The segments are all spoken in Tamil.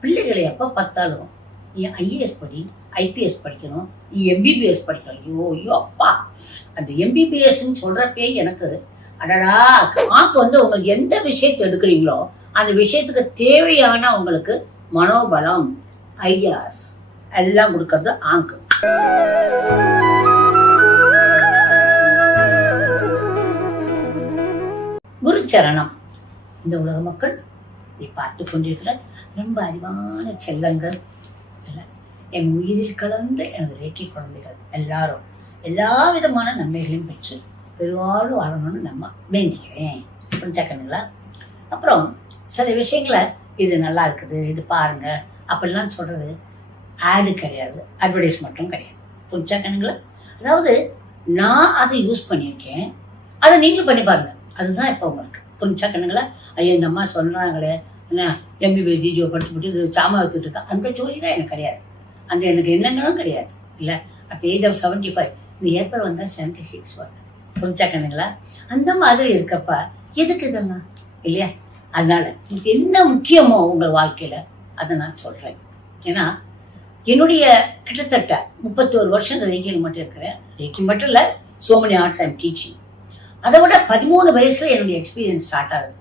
பிள்ளைகளை எப்போ பார்த்தாலும் நீ ஐஏஎஸ் படி ஐபிஎஸ் படிக்கணும் நீ எம்பிபிஎஸ் படிக்கணும். ஐயோ ஐயோ அப்பா. அந்த எம்பிபிஎஸ்ன்னு சொல்கிறப்பே எனக்கு அடடா ஆக்கு வந்து உங்களுக்கு எந்த விஷயத்தை எடுக்கிறீங்களோ அந்த விஷயத்துக்கு தேவையான உங்களுக்கு மனோபலம் ஐடியாஸ் எல்லாம் கொடுக்கறது ஆங்கு. குருச்சரணம். இந்த உலக மக்கள் இதை பார்த்து கொண்டிருக்கிற ரொம்ப அறிவான செல்லங்கள். என் உயிரில் கலந்த எனது ரேக்கி குழந்தைகள் எல்லாரும் எல்லா விதமான நன்மைகளையும் பெற்று பெருவாழ்வு வாழணும்னு நம்ம வேண்டிக்கிறேன். புரிஞ்சாக்கணுங்களா அப்புறம் சில விஷயங்களை இது நல்லா இருக்குது இது பாருங்க அப்படிலாம் சொல்றது ஆடு கிடையாது அட்வர்டைஸ்மெண்ட்டும் கிடையாது. புரிஞ்சாக்கணுங்களா அதாவது நான் அதை யூஸ் பண்ணியிருக்கேன் அதை நீங்களும் பண்ணி பாருங்க. அதுதான் இப்போ உங்களுக்கு. புரிஞ்சாக்கணுங்களா ஐயோ இந்த அம்மா சொல்கிறாங்களே என்ன எம்பிபி டிஜிஓ படிச்சு முடிச்சு இது சாமா வச்சுட்டு இருக்கேன் அந்த ஜோலிலாம் எனக்கு கிடையாது. அந்த எனக்கு எண்ணங்களும் கிடையாது. இல்லை at age of seventy five இந்த ஏப்ரல் வந்தால் செவன்டி சிக்ஸ் வருது புரிஞ்சாக்கணுங்களா அந்த மாதிரி இருக்கப்ப எதுக்கு இதெல்லாம்? இல்லையா? அதனால இது என்ன முக்கியமோ உங்கள் வாழ்க்கையில் அதை நான் சொல்கிறேன் ஏன்னா என்னுடைய கிட்டத்தட்ட முப்பத்தோரு வருஷம் இந்த ரேக்கியில் மட்டும் இருக்கிறேன். ரேக்கி மட்டும் இல்லை so many arts I'm teaching அதை விட பதிமூணு வயசில் என்னுடைய எக்ஸ்பீரியன்ஸ் ஸ்டார்ட் ஆகுது.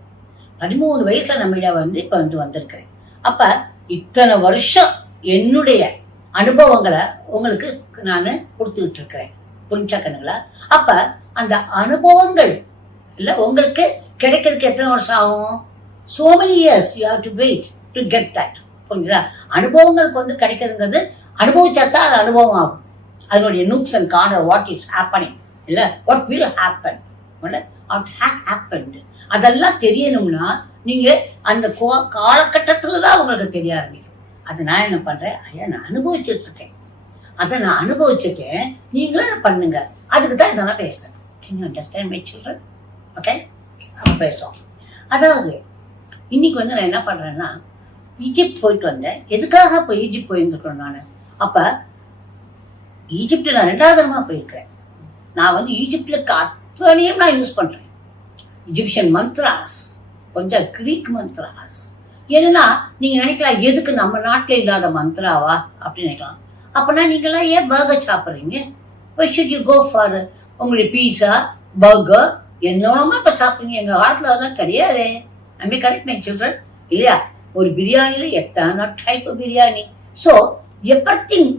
பதிமூணு வயசுல நம்மிட வந்து இப்போ வந்து வந்திருக்கிறேன். அப்ப இத்தனை வருஷம் என்னுடைய அனுபவங்களை உங்களுக்கு நான் கொடுத்துக்கிட்டு இருக்கிறேன் புரிஞ்சாக்கணுங்களா அப்ப அந்த அனுபவங்கள் இல்ல உங்களுக்கு கிடைக்கிறதுக்கு எத்தனை வருஷம் ஆகும்? So many years you have to wait to get that புரிஞ்சுதா? அனுபவங்களுக்கு வந்து கிடைக்கிறதுங்கிறது அனுபவிச்சா தான் அது அனுபவம் ஆகும். அதனுடைய nooks and corner what is happening இல்ல what will happen what has happened அதெல்லாம் தெரியணும்னா நீங்க அந்த கோ- காலகட்டத்துல தான் உங்களுக்கு தெரிய ஆரம்பிக்கும். அதை நான் என்ன பண்றேன்? ஐயா நான் அனுபவிச்சுட்டு இருக்கேன் அதை நான் அனுபவிச்சுட்டேன். நீங்களும் பண்ணுங்க. அதுக்கு தான் இதெல்லாம் பேசுறேன். Can you understand my children okay அப்போ பேசுவோம். அதாவது இன்னைக்கு வந்து நான் என்ன பண்றேன்னா ஈஜிப்ட் போயிட்டு வந்தேன். எதுக்காக இப்போ ஈஜிப்ட் போயிருந்துருக்கோம் நான்? அப்ப ஈஜிப்ட் நான் ரெண்டாவது தரமா போயிருக்கிறேன். நான் வந்து ஈஜிப்டில் அத்தனையும் நான் யூஸ் பண்றேன். இஜிப்சியன் மந்த்ராஸ் கொஞ்சம் கிரீக் மந்த்ராஸ் ஏன்னா நீங்க நினைக்கலாம் எதுக்கு நம்ம நாட்டில் இல்லாத மந்த்ராவா? அப்படின்னு நினைக்கலாம். அப்பனா நீங்களாம் ஏன் பர்கர் சாப்பிட்றீங்க? ஷுட் யூ கோ ஃபார் உங்களுக்கு பீஸா பர்கர் என்னோடமா இப்போ சாப்பிட்றீங்க எங்கள் காலத்தில் அதெல்லாம் கிடையாது. ஐ கரெக்ட் மை சில்ட்ரன் இல்லையா? ஒரு பிரியாணியில் எத்தனை டைப் பிரியாணி? ஸோ எவ்ரித்திங்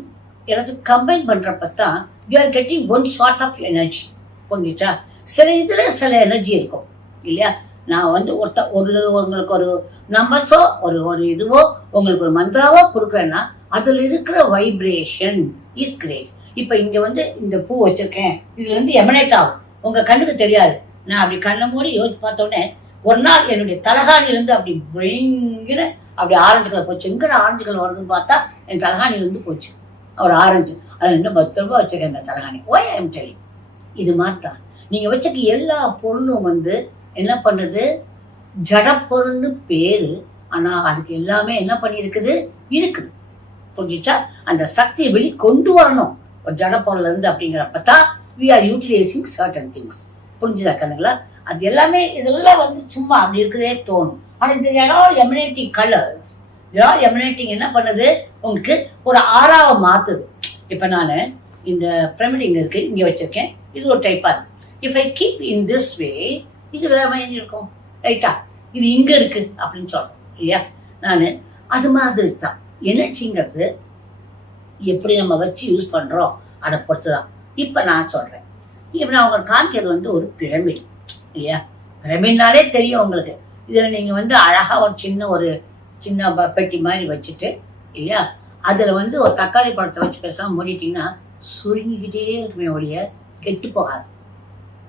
எனது கம்பைன் பண்ணுறப்ப தான் we are getting one short of energy புரிஞ்சுச்சா? சில இதில் சில எனர்ஜி இருக்கும். இல்லையா? நான் வந்து ஒருத்த ஒரு உங்களுக்கு ஒரு நம்பர்ஸோ ஒரு ஒரு இதுவோ உங்களுக்கு ஒரு மந்த்ராவோ கொடுக்குறேன்னா அதில் இருக்கிற வைப்ரேஷன் இஸ் கிரேட் இப்போ இங்கே வந்து இந்த பூ வச்சிருக்கேன். இதுல இருந்து எமனேட் ஆகும். உங்கள் கண்ணுக்கு தெரியாது. நான் அப்படி கண்ணை மூடி யோசிச்சு பார்த்த உடனே ஒரு நாள் என்னுடைய தலகாணியிலேருந்து அப்படி பயங்கர அப்படி ஆரஞ்சு கலர் போச்சு. எங்கிற ஆரஞ்சு கலர் வருதுன்னு பார்த்தா என் தலகாணி வந்து போச்சு. ஒரு ஆரஞ்சு அதில் இன்னும் பத்து ரூபாய் வச்சிருக்கேன் இந்த தலகாணி. ஓய் ஐம் டெலிங் இது மாதிரி தான் நீங்கள் வச்சுக்க எல்லா பொருளும் வந்து என்ன பண்ணுது? ஜடப்பொருள்னு பேரு. ஆனால் அதுக்கு எல்லாமே என்ன பண்ணியிருக்குது? இருக்குது. புரிஞ்சிச்சா? அந்த சக்தியை வெளி கொண்டு வரணும். ஒரு ஜடப்பொருள் இருந்து அப்படிங்கிறப்ப தான் we are utilising certain things புரிஞ்சுதா கண்ணுங்களா? அது எல்லாமே இதெல்லாம் வந்து சும்மா அப்படி இருக்குதே தோணும். ஆனால் இந்த all emanating colours all emanating என்ன பண்ணுது? உங்களுக்கு ஒரு ஆறாவை மாத்துது. இப்போ நான் இந்த பிரமிட் இங்கே இருக்கு இங்கே வச்சிருக்கேன். இது ஒரு டைப்பாக இருக்கு. If I keep in this way இங்கே தான் மாதிரி இருக்கும்? ரைட்டா இது இங்கே இருக்கு அப்படின்னு சொல்கிறோம் இல்லையா? நான் அது மாதிரி தான். எனர்ஜிங்கிறது எப்படி நம்ம வச்சு யூஸ் பண்ணுறோம் அதை பொறுத்து தான் இப்போ நான் சொல்கிறேன் இப்போ நான் உங்களுக்கு காமிக்கிறது வந்து ஒரு பிரமிட் இல்லையா? பிரமிட்னாலே தெரியும் உங்களுக்கு. இதில் நீங்கள் வந்து அழகாக ஒரு சின்ன ஒரு சின்ன ப- பெட்டி மாதிரி வச்சுட்டு இல்லையா? அதில் வந்து ஒரு தக்காளி பழத்தை வச்சு பேசாமல் மூடிட்டிங்கன்னா சுருங்கிக்கிட்டே இருக்குமே ஒழிய கெட்டு போகாது.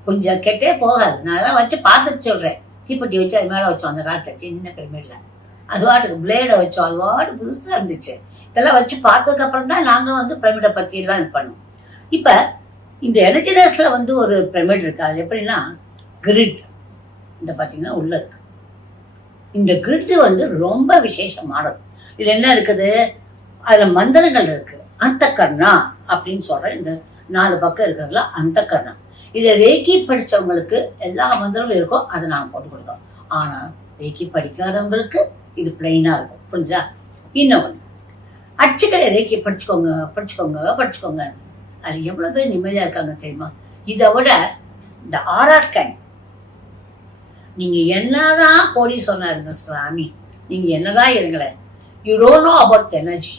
கொஞ்சம் கெட்டே போகாது. நான் அதெல்லாம் வச்சு பார்த்துட்டு சொல்கிறேன் தீப்பெட்டி வச்சு அது மேலே வச்சோம். அந்த காலத்தில் சின்ன பிரமிடில். அது வாட்டுக்கு பிளேடை வச்சோம். அது வாட்டு புதுசாக இருந்துச்சு. இதெல்லாம் வச்சு பார்த்ததுக்கப்புறம் தான் நாங்களும் வந்து பிரமிடை பற்றி இது பண்ணோம். இப்போ இந்த எனர்ஜினஸ்ல வந்து ஒரு பிரமிட் இருக்குது அது எப்படின்னா கிரிட் இந்த பார்த்தீங்கன்னா உள்ளே இருக்கு. இந்த கிரிட்டு வந்து ரொம்ப விசேஷமானது. இது என்ன இருக்குது? அதில் மந்திரங்கள் இருக்குது அந்த கர்ணா அப்படின்னு சொல்கிற இந்த நாலு பக்கம் இருக்கிறதுல அந்த கர்ணா இதை ரேக்கி படிச்சவங்களுக்கு எல்லா மந்திரமும் இருக்கும். அதை நாங்கள் போட்டு கொடுத்தோம் ஆனால் ரேக்கி படிக்காதவங்களுக்கு இது பிளெயினாக இருக்கும். புரிஞ்சுதா? இன்னொன்று அச்சுக்கலை ரேக்கி படிச்சுக்கோங்க படிச்சுக்கோங்க படிச்சுக்கோங்க. அது எவ்வளோ பேர் நிம்மதியாக இருக்காங்க தெரியுமா? இதை விட இந்த ஆரா ஸ்கேன் நீங்கள் என்னதான் கோடி சொன்னாருங்க சாமி நீங்கள் என்னதான் இருங்களேன். You don't know about energy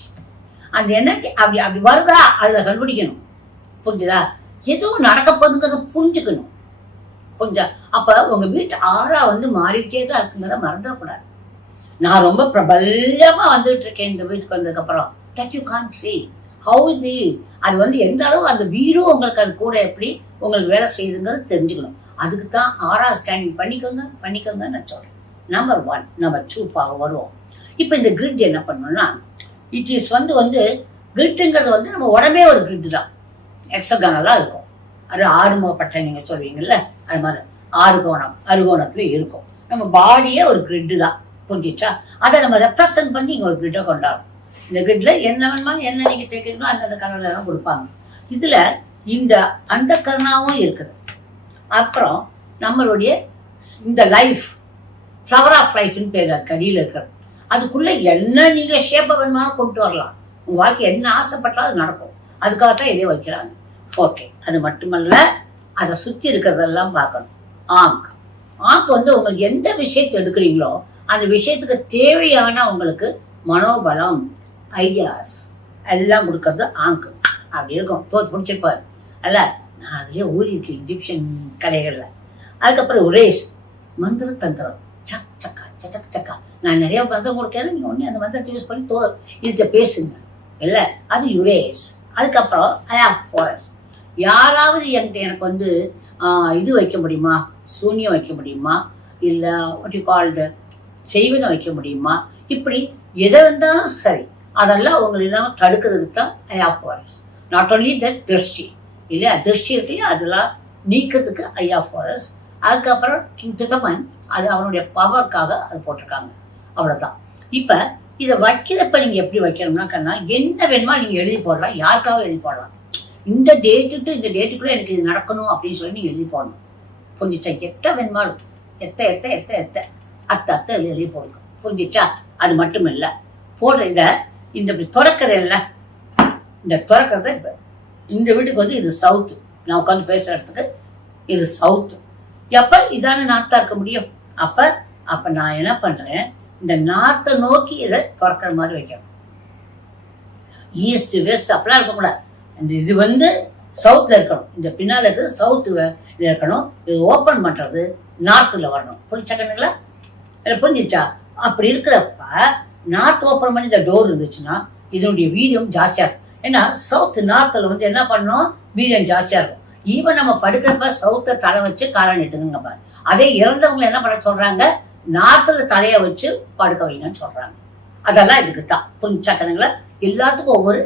அந்த எனர்ஜி அப்படி அப்படி வருதா? அதில் கண்டுபிடிக்கணும். புரிஞ்சுதா? எதுவும் நடக்க போகுதுங்கிறத புரிஞ்சுக்கணும். கொஞ்சம் அப்போ உங்கள் வீட்டு ஆறா வந்து மாறிட்டே தான் இருக்குங்கிறத மறந்துடக்கூடாது நான் ரொம்ப பிரபல்யமா வந்துட்டு இருக்கேன் இந்த வீட்டுக்கு வந்ததுக்கப்புறம் that you can see how the அது வந்து எந்த அளவு அந்த வீடும் உங்களுக்கு அது கூட எப்படி உங்களுக்கு வேலை செய்யுதுங்கிறது தெரிஞ்சுக்கணும். அதுக்கு தான் ஆறா ஸ்கேனிங் பண்ணிக்கோங்க பண்ணிக்கோங்க நான் சொல்றேன். நம்பர் ஒன் நம்பர் டூ பாக வருவோம். இப்போ இந்த கிரிட் என்ன பண்ணோம்னா இட் இஸ் வந்து வந்து கிரிட்டுங்கிறது வந்து நம்ம உடம்பே ஒரு கிரிட் தான். எக்ஸகனலாக இருக்கும். அது ஆறுமுகப்பட்டை நீங்கள் சொல்வீங்கல்ல அது மாதிரி ஆறுகோணம் அறுகோணத்துல இருக்கும். நம்ம பாடியே ஒரு கிரிட்டு தான் புரிஞ்சிச்சா? அதை நம்ம ரெப்ரசன்ட் பண்ணி இங்கே ஒரு கிரிட்டை கொண்டாடும் இந்த கிரிட்ல என்ன வேணுமா என்ன நீங்கள் தேய்க்கிறீங்களோ அந்தந்த கலர்ல தான் கொடுப்பாங்க. இதுல இந்த அந்த கருணாவும் இருக்குது. அப்புறம் நம்மளுடைய இந்த லைஃப் ஃப்ளவர் ஆஃப் லைஃப்னு பேர் கடியில் அடியில் இருக்கிறது அதுக்குள்ள என்ன நீங்க ஷேப்பை வேணுமா கொண்டு வரலாம். உங்க வாழ்க்கை என்ன ஆசைப்பட்டாலும் அது நடக்கும். அதுக்காகத்தான் இதே வைக்கிறாங்க. ஓகே அது மட்டுமல்ல அதை சுற்றி இருக்கிறதெல்லாம் பார்க்கணும். ஆங்க் ஆங்க் வந்து உங்களுக்கு எந்த விஷயத்தை எடுக்கிறீங்களோ அந்த விஷயத்துக்கு தேவையான உங்களுக்கு மனோபலம் ஐடியாஸ் எல்லாம் கொடுக்கறது ஆங்க் அப்படி இருக்கும். தோத்து பிடிச்சிருப்பாரு அல்ல நான் அதுலேயே ஊறியிருக்கேன் இஜிப்சியன் கலைகளில் அதுக்கப்புறம் ஒரேஸ் மந்திர தந்திரம் சக் சக்கா சக் சக்கா. நான் நிறைய மந்திரம் கொடுக்கறேன். நீங்கள் ஒன்று அந்த மந்திரத்தை யூஸ் பண்ணி தோ இதை பேசுங்க. இல்லை அது யுரேஸ். அதுக்கப்புறம் ஐ ஆஃப் ஃபாரஸ்ட் யாராவது என்கிட்ட எனக்கு வந்து இது வைக்க முடியுமா? சூன்யம் வைக்க முடியுமா? இல்லை வாட் யூ கால்டு செய்வனை வைக்க முடியுமா? இப்படி எதை இருந்தாலும் சரி அதெல்லாம் உங்களை இல்லாமல் தடுக்கிறதுக்கு தான் eye of forest not only that திருஷ்டி. இல்லையா? திருஷ்டி இருக்கு அதெல்லாம் நீக்கிறதுக்கு ஐ ஆஃப் ஃபாரஸ்ட் அதுக்கப்புறம் கிங் துதமன் அது அவனுடைய பவருக்காக அது போட்டிருக்காங்க. அவ்வளோதான் இப்போ இதை வைக்கிறப்ப நீங்கள் எப்படி வைக்கணும்னா கண்ணா என்ன வேணுமா நீங்கள் எழுதி போடலாம். யாருக்காக எழுதி போடலாம்? இந்த டேட்டு டு இந்த டேட்டுக்குள்ளே எனக்கு இது நடக்கணும் அப்படின்னு சொல்லி நீங்கள் எழுதி போடணும். புரிஞ்சிச்சா? எத்த வெண்மாலும். எத்த எத்த எத்த எத்த. அத்த அத்தை இதுல எழுதி போடுங்க. புரிஞ்சிச்சா? அது மட்டும் இல்லை போடுற இதை இந்த இப்படி திறக்கிறதில்ல இந்த துறக்கிறத இப்போ இந்த வீட்டுக்கு வந்து இது சவுத்து நான் உட்காந்து பேசுகிற இடத்துக்கு இது சவுத்து எப்போ? இதான நார்த்தாக இருக்க முடியும். அப்போ அப்போ நான் என்ன பண்ணுறேன் இந்த நார்த்தை நோக்கி இதை துறக்கிற மாதிரி வைக்கணும். ஈஸ்ட் வெஸ்ட் அப்படிலாம் இருக்கக்கூடாது. இந்த இது வந்து சவுத்தில் இருக்கணும். இந்த பின்னால் இருக்கிறது சவுத்து இது இருக்கணும். இது ஓப்பன் பண்ணுறது நார்த்தில் வரணும். புரிஞ்சாக்கணுங்களா இல்லை புரிஞ்சிச்சா? அப்படி இருக்கிறப்ப நார்த் ஓப்பன் பண்ணி இந்த டோர் இருந்துச்சுன்னா இதனுடைய வீரியம் ஜாஸ்தியாக இருக்கும். ஏன்னா சவுத் நார்த்தில் வந்து என்ன பண்ணணும்? வீரியம் ஜாஸ்தியாக இருக்கும். ஈவன் நம்ம படுக்கிறப்ப சவுத்தை தலை வச்சு காலை நெட்டுங்க அதே இறந்தவங்களை என்ன பண்ண சொல்கிறாங்க நார்த்தில் தலையை வச்சு படுக்க வைங்கன்னு சொல்கிறாங்க அதெல்லாம் இதுக்கு தான் புரிஞ்சாக்கணுங்களா எல்லாத்துக்கும் ஒவ்வொரு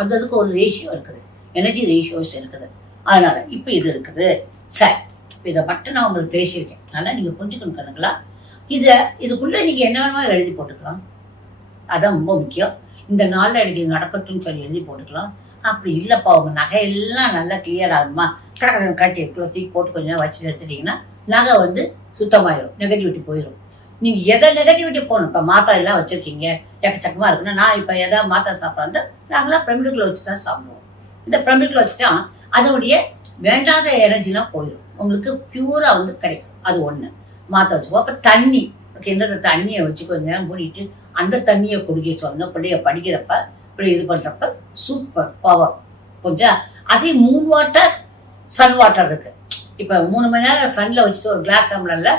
அந்த இதுக்கு ஒரு ரேஷியோ இருக்குது. எனர்ஜி ரேஷியோஸ் இருக்குது. அதனால் இப்போ இது இருக்குது. சரி. இதை மட்டும் நான் உங்களுக்கு பேசியிருக்கேன். அதனால் நீங்கள் புரிஞ்சுக்கணும் கண்ணுங்களா? இதை இதுக்குள்ளே நீங்கள் என்ன வேணுமோ எழுதி போட்டுக்கலாம். அதான் ரொம்ப முக்கியம். இந்த நாளில் எனக்கு இது நடக்கட்டும்னு சொல்லி எழுதி போட்டுக்கலாம். அப்படி இல்லைப்பா உங்கள் நகையெல்லாம் நல்லா கிளியர் ஆகுமா? கடற்கரை கட்டி எடுத்து தூக்கி போட்டு கொஞ்ச நேரம் வச்சுட்டு எடுத்துட்டீங்கன்னா நகை வந்து சுத்தமாயிடும் நெகட்டிவிட்டி போயிடும் நீங்க எதை நெகட்டிவிட்டி போகணும் இப்போ மாத்திரை எல்லாம் வச்சிருக்கீங்க. எக்கச்சக்கமா இருக்குன்னா நான் இப்போ எதாவது மாத்திரை சாப்பிட்றாங்க நாங்களாம் பிரமிடுக்குள்ள வச்சு தான் சாப்பிடுவோம். இந்த பிரமிடுக்குள்ள வச்சுட்டா அதனுடைய வேண்டாத எனர்ஜிலாம் போயிடும் உங்களுக்கு பியூரா வந்து கிடைக்கும். அது ஒண்ணு. மாத்திரை வச்சுப்போம் அப்புறம் தண்ணி. கிணறு தண்ணியை வச்சு கொஞ்ச நேரம் மூடிட்டு அந்த தண்ணியை குடிக்க சொன்ன பிள்ளைய படிக்கிறப்ப பிள்ளைய இது பண்றப்ப சூப்பர் பவர் கொஞ்சம் அதே மூணு வாட்டர் சன் வாட்டர் இருக்கு. இப்போ மூணு மணி நேரம் சன்ல வச்சுட்டு ஒரு கிளாஸ் டம்ளர்ல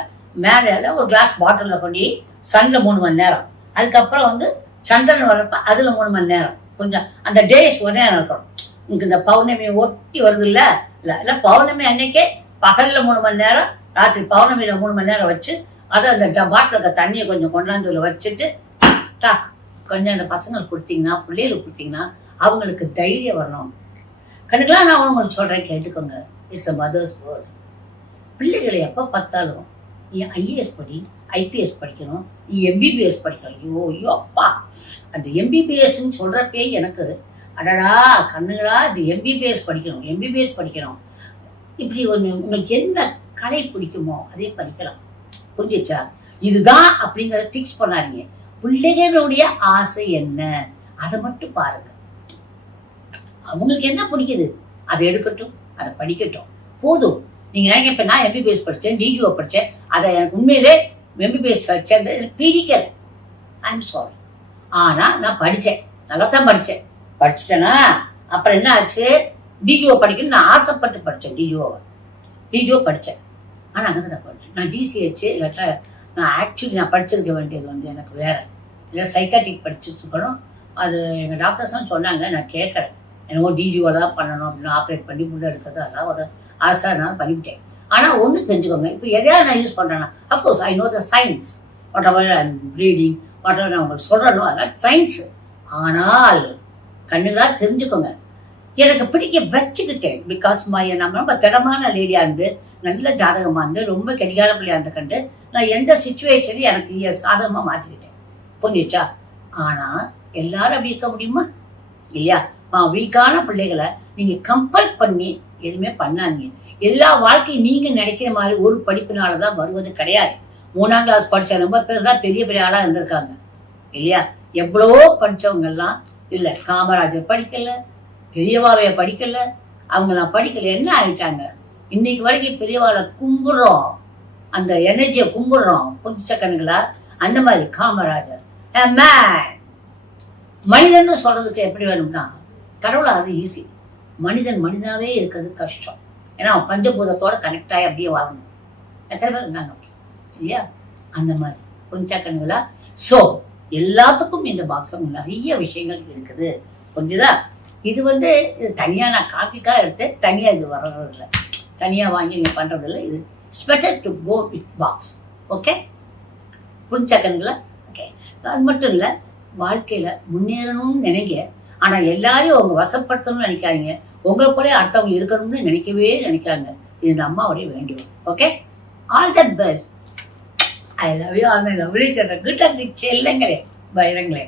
மேலே ஒரு கிளாஸ் பாட்டிலில் கொண்டு சனில் மூணு மணி நேரம். அதுக்கப்புறம் வந்து சந்திரன் வரப்ப அதில் மூணு மணி நேரம். கொஞ்சம் அந்த டேஸ் ஒரே நேரம் இருக்கணும். உங்களுக்கு இந்த பௌர்ணமி ஒட்டி வருது இல்லை இல்லை இல்லை பௌர்ணமி அன்னைக்கே பகலில் மூணு மணி நேரம் ராத்திரி பௌர்ணமியில் மூணு மணி நேரம் வச்சு அதை அந்த பாட்டில் இருக்க தண்ணியை கொஞ்சம் கொண்டாந்து உள்ள வச்சுட்டு டாக் கொஞ்சம் அந்த பசங்களுக்கு கொடுத்தீங்கன்னா பிள்ளைகளுக்கு கொடுத்தீங்கன்னா அவங்களுக்கு தைரியம் வரணும். கணக்கெல்லாம் நான் உங்களுக்கு சொல்கிறேன் கேட்டுக்கோங்க. இட்ஸ் அ மதர்ஸ் வேர்டு பிள்ளைகளை எப்போ பார்த்தாலும் ஐஏஎஸ் படி ஐபிஎஸ் படிக்கணும் நீ எம்பிபிஎஸ் படிக்கணும். ஐயோ ஐயோ அப்பா. அந்த எம்பிபிஎஸ்ன்னு சொல்கிறப்பே எனக்கு அடடா கண்ணுங்களா இது எம்பிபிஎஸ் படிக்கணும் எம்பிபிஎஸ் படிக்கணும். இப்படி ஒன்று உங்களுக்கு என்ன கலை பிடிக்குமோ அதே படிக்கலாம். புரிஞ்சிச்சா? இதுதான் அப்படிங்கிறத ஃபிக்ஸ் பண்ணாதீங்க. பிள்ளைகளுடைய ஆசை என்ன? அதை மட்டும் பாருங்க. அவங்களுக்கு என்ன பிடிக்குது? அதை எடுக்கட்டும் அதை படிக்கட்டும். போதும். நீங்க நினைக்க நான் எம்பிபிஎஸ் படித்தேன் டிஜிஓ படித்தேன் அதை எனக்கு உண்மையிலே எம்பிபிஎஸ் படித்தேன் எனக்கு பிடிக்கல. ஐம் சாரி ஆனால் நான் படித்தேன் நல்லா தான் படித்தேன் படிச்சிட்டேன்னா அப்புறம் என்ன ஆச்சு? டிஜிஓ படிக்கணும்னு நான் ஆசைப்பட்டு படித்தேன் டிஜிஓவை டிஜிஓ படித்தேன் ஆனால் அங்கே தான் படித்தேன் நான் டிசிஹெச் இல்லாட்டா நான் ஆக்சுவலி நான் படிச்சிருக்க வேண்டியது வந்து எனக்கு வேற. இல்லை சைக்காட்டிக் படிச்சுட்டு இருக்கணும். அது எங்கள் டாக்டர்ஸ் தான் சொன்னாங்க நான் கேட்குறேன். என்னவோ டிஜிஓ தான் பண்ணணும் அப்படின்னு ஆப்ரேட் பண்ணி முன்னெடுக்கிறது அதெல்லாம் ஒரு ஆசை நான் பண்ணிவிட்டேன். ஆனால் ஒன்று தெரிஞ்சுக்கோங்க இப்போ எதையாவது நான் யூஸ் பண்ணுறேன்னா of course I know the science whatever I'm reading whatever நான் உங்களுக்கு சொல்கிறனோ அதெல்லாம் சயின்ஸு ஆனால் கண்ணுகளாக தெரிஞ்சுக்கோங்க. எனக்கு பிடிக்க வச்சுக்கிட்டேன் பிகாஸ் மை நம்ம ரொம்ப திடமான லேடியாக இருந்து நல்ல ஜாதகமாக இருந்து ரொம்ப கடிகார பிள்ளையாக இருந்து கண்டு நான் எந்த சுச்சுவேஷனையும் எனக்கு சாதகமாக மாற்றிக்கிட்டேன் புரிஞ்சிச்சா ஆனால் எல்லாரும் அப்படி இருக்க முடியுமா? இல்லையா? வீக்கான பிள்ளைகளை நீங்கள் கம்பல் பண்ணி எதுவுமே பண்ணாதீங்க. எல்லா வாழ்க்கையும் நீங்கள் நினைக்கிற மாதிரி ஒரு படிப்பினால தான் வருவது கிடையாது. மூணாம் கிளாஸ் படிச்ச ரொம்ப பேர் தான் பெரிய பெரிய ஆளாக இருந்திருக்காங்க. இல்லையா? எவ்வளவோ படித்தவங்கெல்லாம் இல்லை. காமராஜர் படிக்கல பெரியவாவைய படிக்கல அவங்களாம் படிக்கல. என்ன ஆயிட்டாங்க? இன்னைக்கு வரைக்கும் பெரியவாளை கும்பிடுறோம். அந்த எனர்ஜியை கும்பிடுறோம். புதுச்சக்கணுங்களா அந்த மாதிரி காமராஜர். மனிதன்னு சொல்றதுக்கு எப்படி வேணும்னா கடவுளா அது ஈஸி மனிதன் மனிதனாகவே இருக்கிறது கஷ்டம். ஏன்னா அவன் பஞ்சபூதத்தோட கனெக்ட் ஆகி அப்படியே வாழணும். எத்தனை பேர் இருந்தாங்க இல்லையா? அந்த மாதிரி. புரிஞ்சாக்கணுங்களா ஸோ எல்லாத்துக்கும் இந்த பாக்ஸில் நிறைய விஷயங்கள் இருக்குது. புரிஞ்சுதா? இது வந்து இது தனியாக நான் காப்பிக்காக எடுத்து தனியாக இது வர்றதில்ல. தனியாக வாங்கி நீங்கள் பண்ணுறதில்ல இது it's better to go with box okay புரிஞ்சாக்கணுங்களா okay அது மட்டும் இல்லை வாழ்க்கையில் முன்னேறணும்னு நினைக்க ஆனால் எல்லாரையும் அவங்க வசப்படுத்தணும்னு நினைக்காதீங்க. உங்களை போல அடுத்தவங்க இருக்கணும்னு நினைக்கவே நினைக்காங்க இது இந்த அம்மாவுடைய வேண்டுவோம் okay all that best I love you all my lovely சந்திர கிட்ட செல்லங்களே. பைரங்களே.